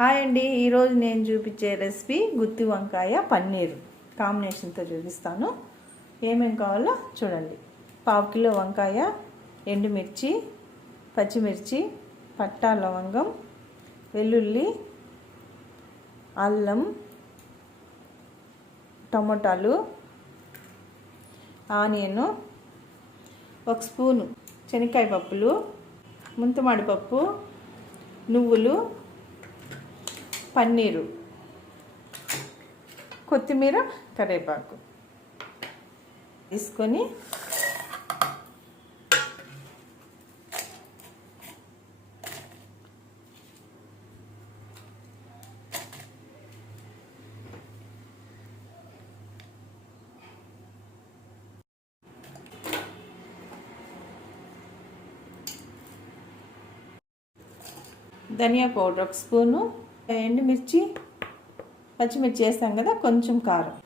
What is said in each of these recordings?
Hi అండి, ఈరోజు నేను చూపించే రెసిపీ గుత్తి వంకాయ పన్నీర్ కాంబినేషన్తో చూపిస్తాను. ఏమేమి కావాలో చూడండి. 1/2 కిలో వంకాయ, ఎండుమిర్చి, పచ్చిమిర్చి, పట్టా, లవంగం, వెల్లుల్లి, అల్లం, టమోటాలు, ఆనియన్, 1 స్పూను శనక్కాయ పప్పులు, ముంతమాడి పప్పు, నువ్వులు, పన్నీరు, కొత్తిమీర, కరివేపాకు తీసుకొని ధనియా పౌడర్ 1 స్పూను, ఎండుమిర్చి, పచ్చిమిర్చి వేస్తాం కదా, కొంచెం కారం,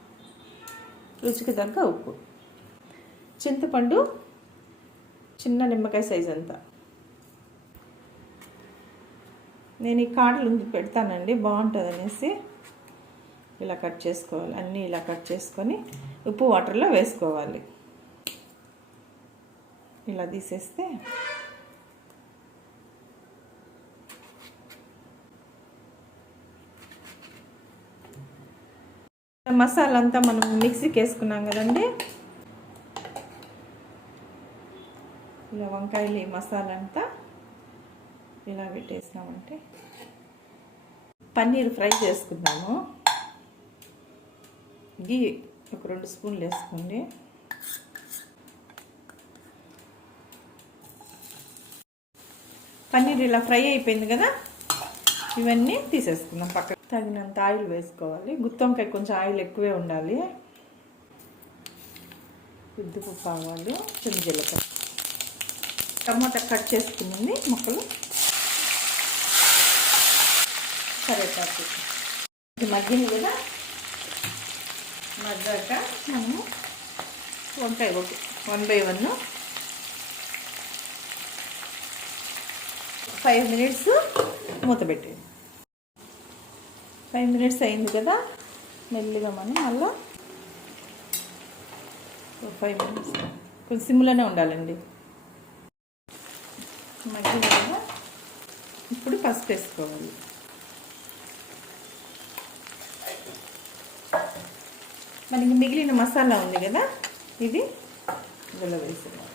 రుచికి తగ్గ ఉప్పు, చింతపండు చిన్న నిమ్మకాయ సైజ్ అంతా. నేను ఈ కాడలు పెడతానండి, బాగుంటుంది అనేసి ఇలా కట్ చేసుకోవాలి. అన్నీ ఇలా కట్ చేసుకొని ఉప్పు వాటర్లో వేసుకోవాలి. ఇలా తీసేస్తే మసాలా అంతా మనం మిక్సీకి వేసుకున్నాం కదండి. ఇలా వంకాయలు ఈ మసాలా అంతా ఇలా పెట్టేసినామంటే పన్నీర్ ఫ్రై చేసుకుందాము. గీ ఒక 2 స్పూన్లు వేసుకోండి. పన్నీర్ ఇలా ఫ్రై అయిపోయింది కదా, ఇవన్నీ తీసేసుకుందాం పక్కన. తగినంత ఆయిల్ వేసుకోవాలి. గుత్తి వంకాయ కొంచెం ఆయిల్ ఎక్కువే ఉండాలి. ఉద్దిపప్పు, ఆవాలు, చిన్న జీలకర్ర, టమాటా కట్ చేసుకున్నది ముక్కలు, కరివేపాకు. ఇది మగ్గింది కదా, మగ్గాక మనము వంకాయ 1 by 1 5 మినిట్స్ మూత పెట్టేది. 5 మినిట్స్ అయింది కదా, మెల్లిగా మనం మళ్ళీ 5 మినిట్స్ కొంచెం సిమ్లోనే ఉండాలండి. మగ్గింది కదా, ఇప్పుడు పసుపు వేసుకోవాలి. మనకి మిగిలిన మసాలా ఉంది కదా, ఇది ఇందులో వేసుకోవాలి.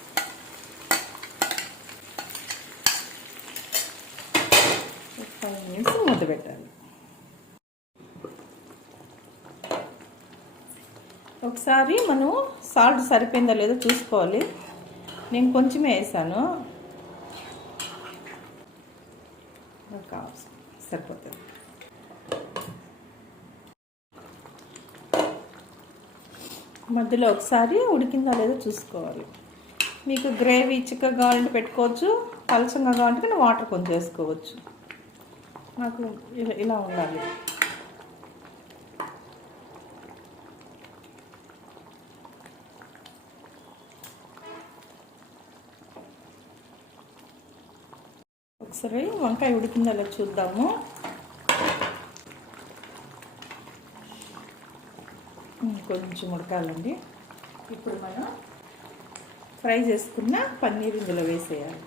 ఒక 5 మినిట్స్ మూత పెట్టాలి. ఒకసారి మనం సాల్ట్ సరిపోయిందో లేదో చూసుకోవాలి. నేను కొంచెమే వేసాను, సరిపోతుంది. మధ్యలో ఒకసారి ఉడికిందో లేదో చూసుకోవాలి. మీకు గ్రేవీ చిక్కగా కావాలంటే పెట్టుకోవచ్చు, పలచంగా కావాలంటే కానీ వాటర్ కొంచెం వేసుకోవచ్చు. నాకు ఇలా ఉండాలి. ఒకసారి వంకాయ ఉడికిందో అలా చూద్దాము. కొంచెం ఉడకాలండి. ఇప్పుడు మనం ఫ్రై చేసుకున్న పన్నీర్ ఇందులో వేసేయాలి.